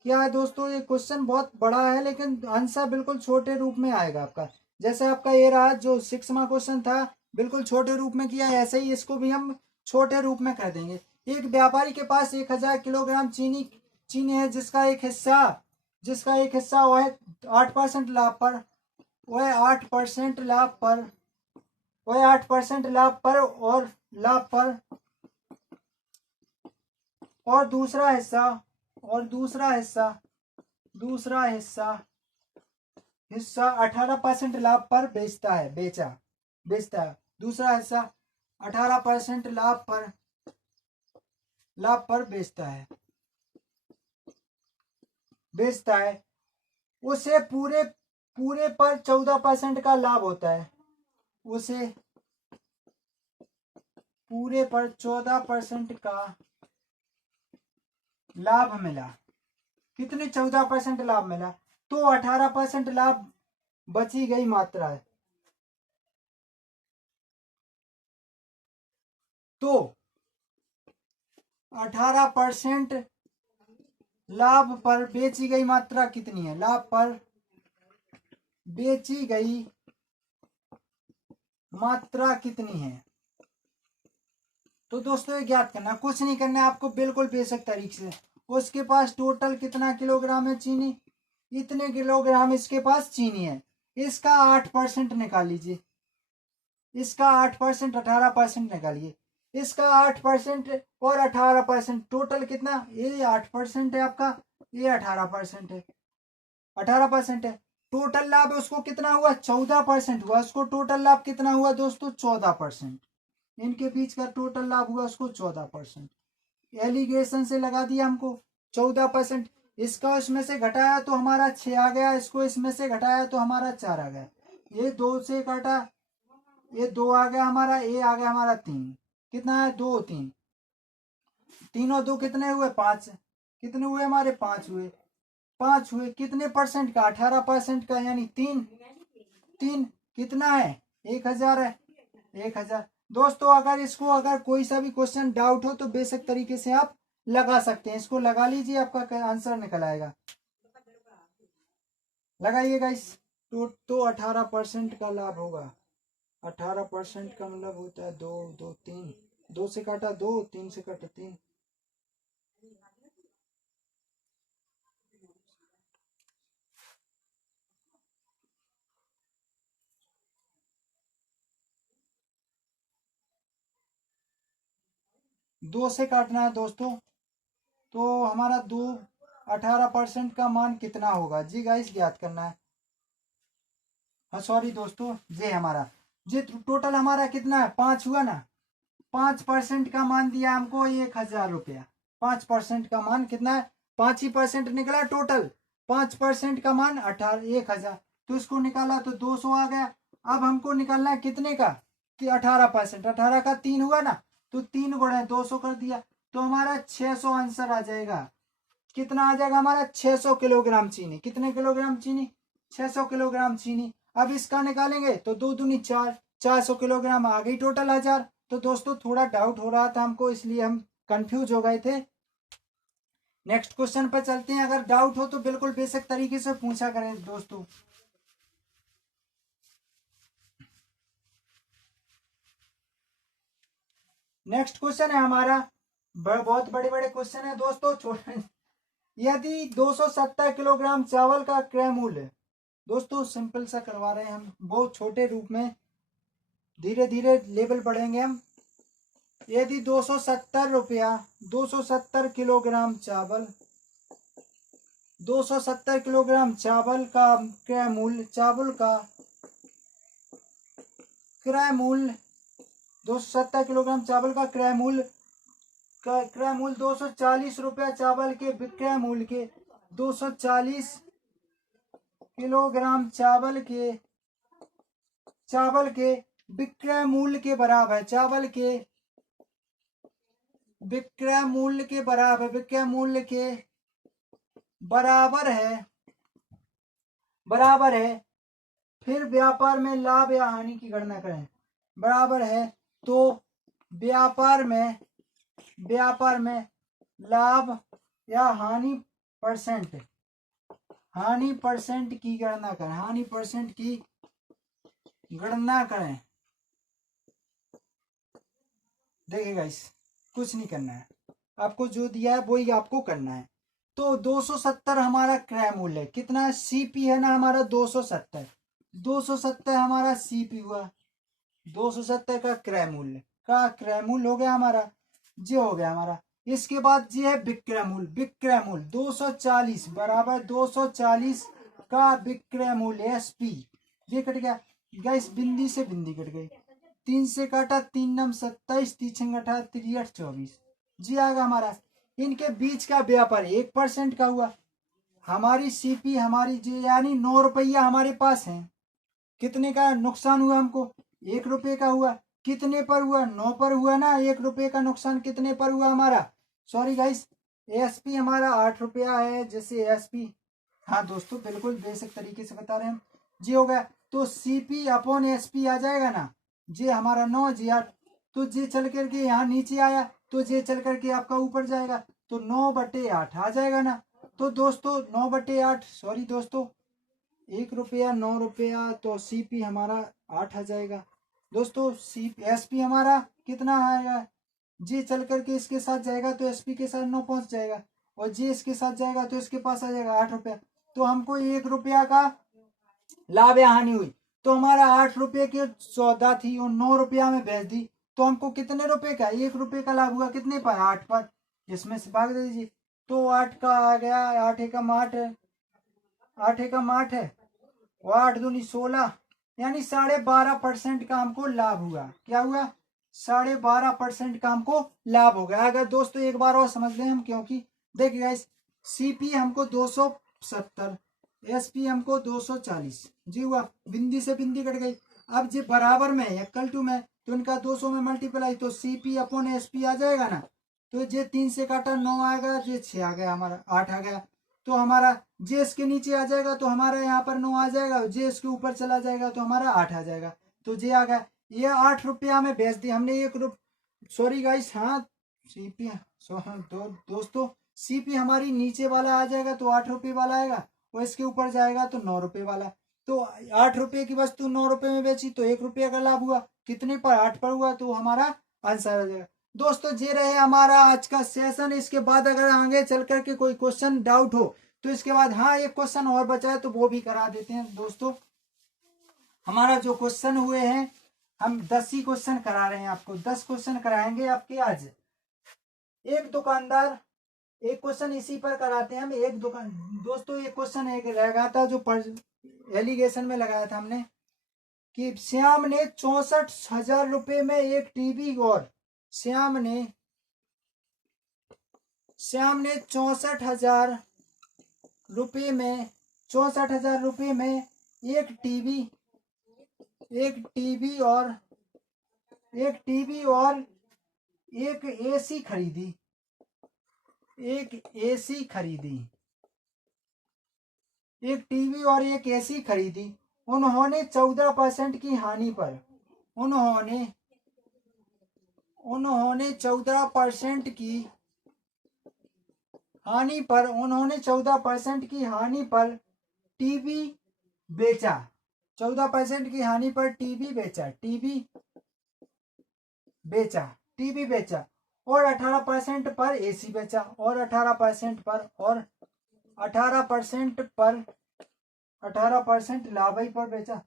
क्या है दोस्तों, ये क्वेश्चन बहुत बड़ा है लेकिन आंसर बिल्कुल छोटे रूप में आएगा आपका। जैसे आपका ये रहा जो 6वां क्वेश्चन था बिल्कुल छोटे रूप में किया, ऐसे ही इसको भी हम छोटे रूप में कर देंगे। एक व्यापारी के पास 1000 किलोग्राम चीनी है जिसका एक हिस्सा वो है 8% लाभ पर, वह 8% लाभ पर और दूसरा हिस्सा 18% लाभ पर बेचता है। दूसरा हिस्सा 18% लाभ पर बेचता है। उसे पूरे पर 14% का लाभ होता है। उसे पूरे पर 14% का लाभ मिला। कितने 14% लाभ मिला, तो 18% लाभ बची गई मात्रा है। तो 18% लाभ पर बेची गई मात्रा कितनी है, लाभ पर बेची गई मात्रा कितनी है। तो दोस्तों ये ज्ञात करना, कुछ नहीं करना है आपको, बिल्कुल बेसिक तरीके से। उसके पास टोटल कितना किलोग्राम है चीनी, इतने किलोग्राम इसके पास चीनी है। इसका 8% निकाल लीजिए, इसका 8% 18% निकालिए। इसका 8% और 18% टोटल कितना, ये 8% है आपका, ये 18% है, 18% है। टोटल लाभ उसको कितना हुआ, 14% हुआ। उसको टोटल लाभ कितना हुआ दोस्तों, 14%। इनके बीच का टोटल लाभ हुआ उसको 14%। एलिगेशन से लगा दिया हमको 14%। इसका इसमें से घटाया तो हमारा 6 आ गया, इसको इसमें से घटाया तो हमारा 4 आ गया। ये 2 से काटा, ये 2 आ गया हमारा, ये आ गया हमारा 3। कितना है, 2 3, 3 और 2 कितने हुए, 5। कितने हुए हमारे, 5 हुए। 5 हुए कितने परसेंट का, 18% का, यानी 3 कितना है, 1000 है, 1000। दोस्तों अगर कोई सा भी क्वेश्चन डाउट हो तो बेसिक तरीके से आप लगा सकते हैं। इसको लगा लीजिए, आपका आंसर निकल आएगा। लगाइएगा इस तो 18% का लाभ होगा। 18% का मतलब होता है 2 2 3, 2 से काटा 2, 3 से काटा 3। दो से काटना है दोस्तों, तो हमारा 18% का मान कितना होगा जी गाइस, ज्ञात करना है। हाँ सॉरी दोस्तों, ये हमारा जी टोटल हमारा कितना है, 5 हुआ ना। 5% का मान दिया हमको 1000 रुपया। 5% का मान कितना है, 5% निकला टोटल। 5% का मान 1000, तो इसको निकाला तो 200 आ गया। अब हमको निकालना है कितने का, कि 18%, 18 का 3 हुआ ना, तो 3 गुणा 200 कर दिया, तो हमारा 600 आंसर आ जाएगा। कितना आ जाएगा हमारा, 600 किलोग्राम चीनी। कितने किलोग्राम चीनी, 600 किलोग्राम चीनी। अब इसका निकालेंगे तो 2 दूनी 4, 400 किलोग्राम आ गई टोटल 1000। तो दोस्तों थोड़ा डाउट हो रहा था हमको, इसलिए हम कंफ्यूज हो गए थे। नेक्स्ट क्वेश्चन पर चलते हैं। अगर डाउट हो तो बिल्कुल बेसिक तरीके से पूछा करें दोस्तों। नेक्स्ट क्वेश्चन है हमारा, बहुत बड़े बड़े क्वेश्चन है दोस्तों, छोटे। यदि 270 किलोग्राम चावल का क्रय मूल्य, दोस्तों सिंपल सा करवा रहे हैं हम, बहुत छोटे रूप में, धीरे धीरे लेवल बढ़ेंगे हम। यदि 270 रुपया, 270 किलोग्राम चावल, 270 किलोग्राम चावल का क्रय मूल्य, चावल का क्रय मूल्य, 270 किलोग्राम चावल का क्रय मूल्य, 240 रुपया, चावल के विक्रय मूल्य के 240 किलोग्राम चावल के विक्रय मूल्य के बराबर, चावल के विक्रय मूल्य के बराबर, विक्रय मूल्य के बराबर है। फिर व्यापार में लाभ या हानि की गणना करें। बराबर है तो व्यापार में लाभ या हानि परसेंट की गणना करें, हानि परसेंट की गणना करें। देखिए गाइस, कुछ नहीं करना है आपको, जो दिया है वही आपको करना है। तो 270 हमारा क्रय मूल्य है, कितना है, सीपी है ना हमारा 270 हमारा सीपी हुआ, 270 का क्रय मूल्य हो गया हमारा, ये हो गया हमारा। इसके बाद ये है विक्रय मूल्य 240 बराबर 240 का विक्रय मूल्य एसपी, ये कट गया गाइस, बिंदी से बिंदी कट गई, 3 से काटा, 3 नम 27, 3 घटा 3 24, जी आएगा हमारा। इनके बीच का व्यापार 1% का हुआ, हमारी सीपी हमारी जी यानी 9 रुपया हमारे पास है, कितने का नुकसान हुआ हमको, 1 रुपये का हुआ, कितने पर हुआ, 9 पर हुआ ना, 1 रुपये का नुकसान कितने पर हुआ हमारा, सॉरी गाइस, एसपी हमारा 8 रुपया है, जैसे एसपी, हाँ दोस्तों बिल्कुल बेसिक तरीके से बता रहे हैं, जी हो गया। तो सीपी अपॉन एसपी आ जाएगा ना, जे हमारा 9 जी 8, तो जे चल करके यहाँ नीचे आया, तो जे चल करके आपका ऊपर जाएगा, तो 9/8 आ जाएगा ना। तो दोस्तों 9/8, सॉरी दोस्तों, 1 रुपया 9 रुपया, तो सीपी हमारा 8 आ जाएगा दोस्तों। एसपी हमारा कितना आएगा, जी चल करके इसके साथ जाएगा तो एसपी के साथ 9 पहुंच जाएगा, और जी इसके साथ जाएगा तो इसके पास आ जाएगा 8 रुपया। तो हमको 1 रुपया का लाभ या हानि हुई, तो हमारा 8 रुपये की सौदा थी और 9 रुपया में बेच दी, तो हमको कितने रुपए का, 1 रुपये का लाभ हुआ, कितने पर, 8 पर, इसमें से भाग दीजिए, तो 8 का आ गया, 8 एकम 8 है, 8 एकम 8 है, और 8 दूनी 16, यानी 12.5% का हमको लाभ हुआ, क्या हुआ, 12.5% का हमको लाभ हो गया। अगर दोस्तों एक बार और समझ लें हम, क्योंकि देखिए गाइस, सीपी हमको 270, एसपी हमको 240, जी हुआ, बिंदी से बिंदी कट गई। अब जी बराबर में है, इक्वल टू में, तो इनका 200 में मल्टीप्लाई, तो सीपी अपॉन एसपी आ जाएगा ना, तो जे 3 से काटा 9 आएगा, जे 6 आ गया हमारा, 8 आ गया, तो हमारा जे इसके नीचे आ जाएगा तो हमारा यहाँ पर 9 आ जाएगा, जे इसके ऊपर चला जाएगा तो हमारा 8 आ जाएगा, तो जे आ गया। ये 8 रुपया में बेच दी हमने, 1 सॉरी गाइस, हाँ सीपी, दोस्तों सीपी हमारी नीचे वाला आ जाएगा तो 8 रुपये वाला आएगा, और इसके ऊपर जाएगा तो 9 रुपये वाला। तो 8 रुपये की वस्तु 9 रुपये में बेची तो 1 रुपया का लाभ हुआ, कितने पर, 8 पर हुआ, तो हमारा आंसर आ जाएगा। दोस्तों ये रहे हमारा आज का सेशन। इसके बाद अगर आगे चल करके कोई क्वेश्चन डाउट हो तो इसके बाद, हाँ एक क्वेश्चन और बचा है तो वो भी करा देते हैं दोस्तों। हमारा जो क्वेश्चन हुए हैं, हम 10 ही क्वेश्चन करा रहे हैं आपको, 10 क्वेश्चन कराएंगे आपके आज। एक दुकानदार, एक क्वेश्चन इसी पर कराते हैं हम, एक दुकान, दोस्तों एक क्वेश्चन एक लगा था जो एलिगेशन में लगाया था हमने, कि श्याम ने 64,000 रुपये में एक टीवी, और श्याम ने 64,000 रुपये में, 64,000 रुपये में एक टीवी और एक एसी खरीदी, एक टीवी और एक एसी खरीदी। उन्होंने 14% की हानि पर, उन्होंने 14% की हानि पर टीवी बेचा, 14% की हानि पर टीवी बेचा, टीवी बेचा, और 18% पर एसी बेचा, और 18% पर, और 18% पर, 18% लाभ पर बेचा।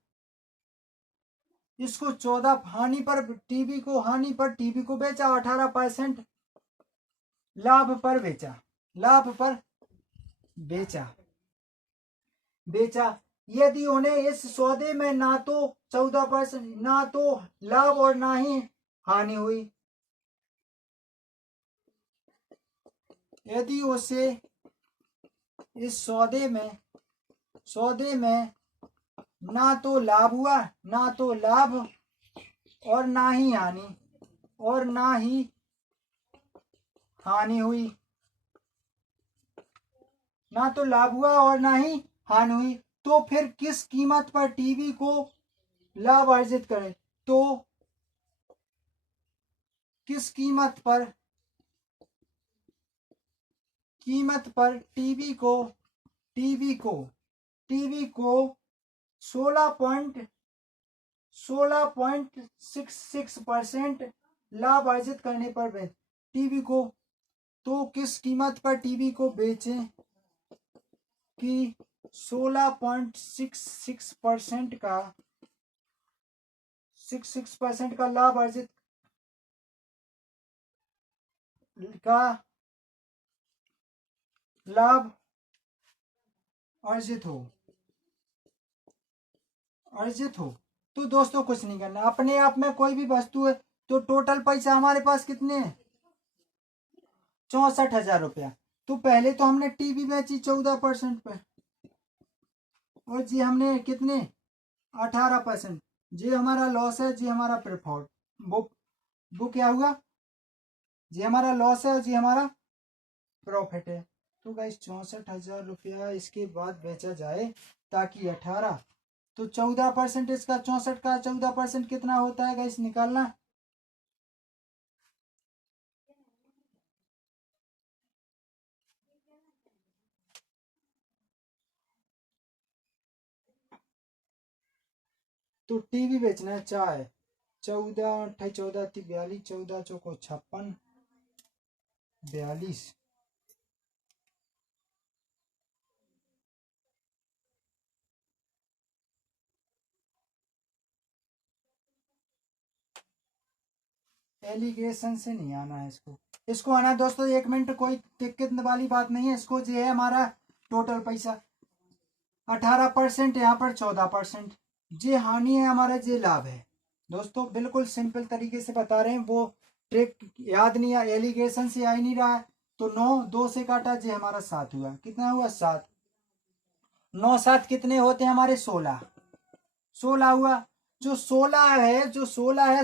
इसको 14 हानि पर टीवी को, हानि पर टीवी को बेचा, 18% लाभ पर बेचा, लाभ पर बेचा बेचा। यदि उन्हें इस सौदे में ना तो 14%, ना तो लाभ और ना ही हानि हुई, यदि उसे इस सौदे में ना तो लाभ हुआ, ना तो लाभ और ना ही हानि, और ना ही हानि हुई, ना तो लाभ हुआ और ना ही हानि हुई, तो फिर किस कीमत पर टीवी को लाभ अर्जित करें? तो किस कीमत पर टीवी को 16.66% लाभ अर्जित करने पर टीवी को, तो किस कीमत पर टीवी को बेचें कि 16.66% का लाभ अर्जित अर्जित हो। तो दोस्तों कुछ नहीं करना, अपने आप में कोई भी वस्तु है तो टोटल पैसा हमारे पास कितने हैं? 64,000 रुपया। तो पहले तो हमने टीवी बेची 14% पे, और जी हमने कितने 18%, जी हमारा लॉस है, जी हमारा प्रॉफिट, वो क्या हुआ, जी हमारा लॉस है और जी हमारा प्रॉफिट है। तो गाइस 64,000 रुपया इसके बाद बेचा जाए, ताकि 18, तो 14% इसका 64 का 14% कितना होता है गाइस, निकालना। तो टीवी बेचना है, चाहे 14 अट्ठाईस 14 42, 14 चौको 56, 42, एलिगेशन से नहीं आना है इसको आना है दोस्तों। 1 मिनट, कोई दिक्कत वाली बात नहीं है। इसको जो है हमारा टोटल पैसा 18%, यहाँ पर 14%, जे हानि है हमारा, जे लाभ है। दोस्तों बिल्कुल सिंपल तरीके से बता रहे हैं, वो ट्रिक याद नहीं है, एलिगेशन से आ ही नहीं रहा है। तो 9 2 से काटा, जे हमारा 7 हुआ, कितना हुआ 7, 9 7 कितने होते हैं हमारे 16, 16 हुआ। जो 16 है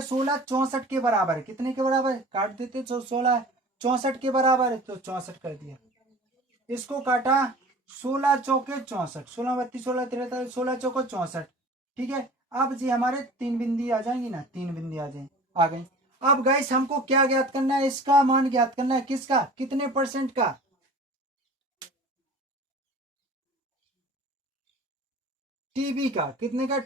16 64 के बराबर है, कितने के बराबर काट देते, जो 16 64 के बराबर है, तो 64 कर दिया। इसको काटा, 16 चौके 64, 16 32 16 73, 16 चौको 64। ठीक है, अब जी हमारे 3 बिंदी आ जाएंगी ना, 3 बिंदी आ गई। अब गाइस हमको क्या ज्ञात करना है, इसका मान ज्ञात करना है, किसका, कितने परसेंट का, टीवी का, कितने का,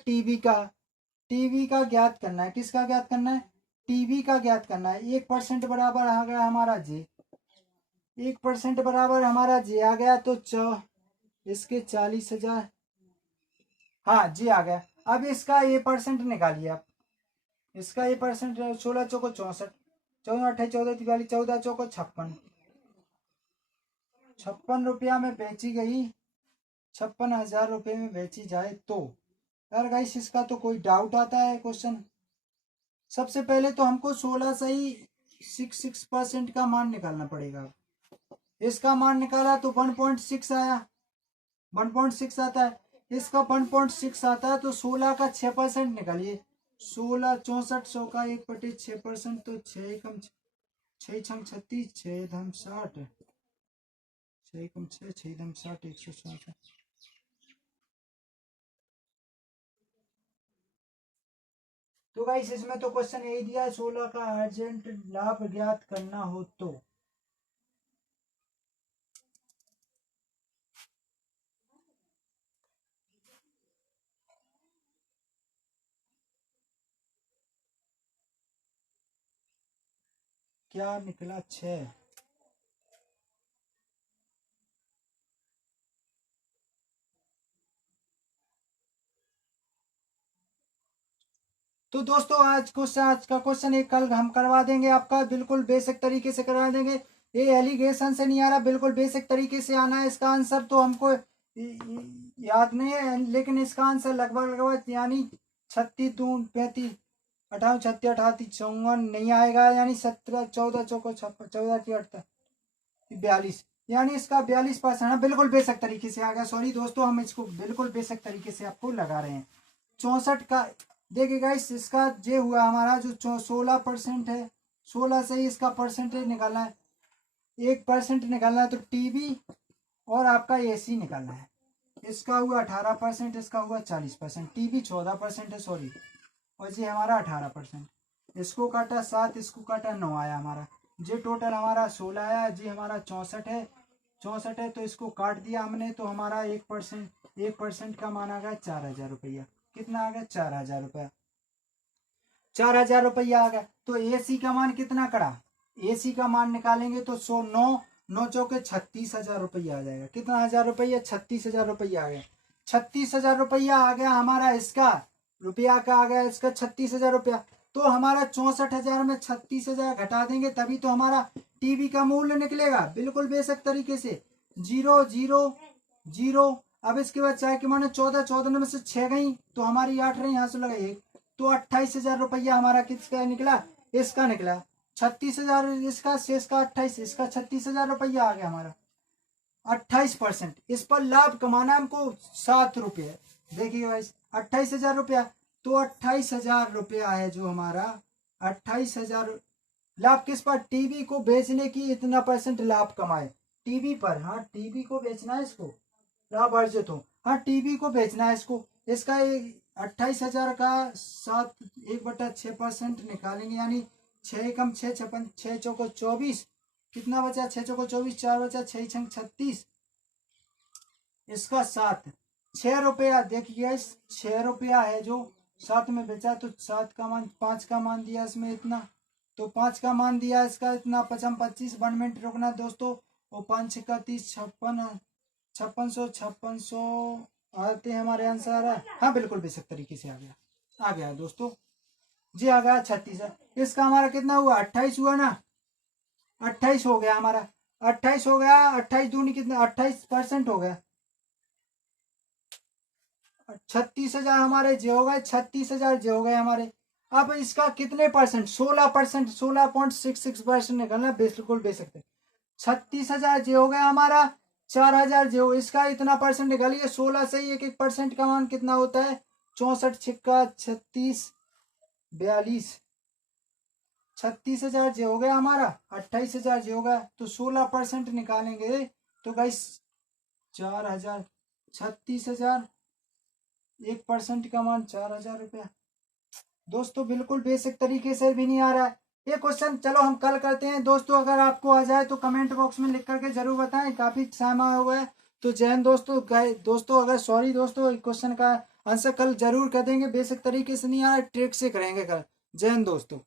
टीवी का ज्ञात करना है। किसका ज्ञात करना है, टीवी का ज्ञात करना है। 1% बराबर आ गया हमारा जी, 1% बराबर हमारा जी आ गया, तो इसके 40,000, हाँ जी आ गया। अब इसका ये परसेंट निकालिए आप, इसका ये परसेंट, 16 चौको 64, 14 28 14 43, 14 चौको 56, 56 रुपया में बेची गई, 56,000 रुपये में बेची जाए तो। यार गाइस इसका तो कोई डाउट आता है क्वेश्चन। सबसे पहले तो हमको 16 से ही 6% का मान निकालना पड़ेगा। इसका मान निकाला तो 1.6 आया, 1.6 आता है। इसका 1.6 आता है, तो 16 का 6% निकालिए। 16 6400 का 1/6%, तो 6 कम 6 छंग 36, 6 धम 60, 6 कम 6 6 धम 60, 160। तो गाइस इसमें तो क्वेश्चन यही दिया है, 16 का अर्जेंट लाभ ज्ञात करना हो तो। क्या निकला 6। तो दोस्तों आज का क्वेश्चन एक कल हम करवा देंगे आपका, बिल्कुल बेसिक तरीके से करवा देंगे। ये एलिगेशन से नहीं आ रहा, बिल्कुल बेसिक तरीके से आना है। इसका आंसर तो हमको याद नहीं है, लेकिन इसका आंसर लगभग लगभग यानी 36 दून 35 28 36 38 54 नहीं आएगा, यानी 17 14 चौको 14 78 42, यानी इसका 42% है। बिल्कुल बेसिक तरीके से आ गया। सॉरी दोस्तों, हम इसको बिल्कुल बेसिक तरीके से आपको लगा रहे हैं। 64 का देखिए गाइस, इसका ये हुआ हमारा जो 16% है, 16 से ही इसका परसेंटेज निकालना है। 1% निकालना है तो टीवी और आपका एसी निकालना है। इसका हुआ 18%, इसका हुआ 40%। टीवी 14% है, सॉरी, और ये हमारा 18%। इसको काटा 7, इसको काटा 9 आया हमारा। ये टोटल हमारा 16 आया। जी हमारा 64 है, 64 है, तो इसको काट दिया हमने, तो हमारा 1% का मान आ गया 4000 रुपया। कितना आ गया? 4000 रुपया। 4000 रुपया आ गया। तो एसी का मान कितना करा? एसी का मान निकालेंगे तो 9 चौके 36,000 रुपया आ जाएगा। कितना हजार रुपया? 36,000 रुपया आ गया। 36,000 रुपया आ गया हमारा। इसका रुपया का आ गया इसका 36,000 रुपया। तो हमारा 64,000 में 36,000 घटा देंगे तभी तो हमारा टीवी का मूल्य निकलेगा। बिल्कुल बेसिक तरीके से 0 0 0। अब इसके बाद चाहे कि माने 14 में से 6 गई तो हमारी 8 रही, यहाँ से लगा 1, तो 28,000 रुपया हमारा किसका निकला? इसका निकला। 36,000 इसका, शेष का 28, इसका 36,000 रुपया आ गया हमारा। 28%। इस पर लाभ कमाना हमको 7 रुपये। देखिए भाई 28,000 रुपया, तो 28,000 रुपया है जो हमारा 28,000 लाभ किस पर? टीवी को बेचने की इतना % लाभ कमाए टीवी पर। हाँ, टीवी को बेचना है इसको, लाभ अर्जित हो। हाँ, टीवी को बेचना है इसको। इसका 28,000 का 7 1/6% निकालेंगे, यानी 6 कम 6 56 6 चौको 24। कितना बचा? 6 चौको 24, 4 बचा, 6 छंग 36। इसका 7, 6 रुपया। देखिए 6 रुपया है जो 7 में बेचा, तो 7 का मान 5 का मान दिया इसमें इतना, तो 5 का मान दिया इसका इतना। 55 25 1 मिनट रुकना दोस्तों। वो 5 का 30 56 5600 आते हैं हमारे आंसर। हाँ, बिल्कुल बेसिक तरीके से आ गया दोस्तों जी, आ गया 36 है। इसका हमारा कितना हुआ? 28 हुआ ना, 28 हो गया हमारा। 28 हो गया, 28 दूनी कितने? 28% हो गया। 36,000 हमारे जे हो गए, 36,000 जे हो गए हमारे। अब इसका कितने %? 16%, 16.66% निकलना, बिल्कुल बेसिक है। 36,000 जे हो गया हमारा, 4,000 जे हो, इसका इतना % निकालिए। 16 से ही 1% का मान कितना होता है? 64 छिक्का 36 42। 36,000 जे हो गया हमारा, 28,000 जे हो गया, तो 16% निकालेंगे तो गाइस 4,000। 36,000 1% का मान 4,000 रुपया। दोस्तों बिल्कुल बेसिक तरीके से भी नहीं आ रहा है ये क्वेश्चन। चलो हम कल करते हैं दोस्तों। अगर आपको आ जाए तो कमेंट बॉक्स में लिख करके जरूर बताएं। काफी समय हो गया तो जय हिंद दोस्तों। दोस्तों अगर सॉरी दोस्तों, क्वेश्चन का आंसर कल जरूर कर देंगे। बेसिक तरीके से नहीं आ रहा है, ट्रिक से करेंगे कल। जय हिंद दोस्तों।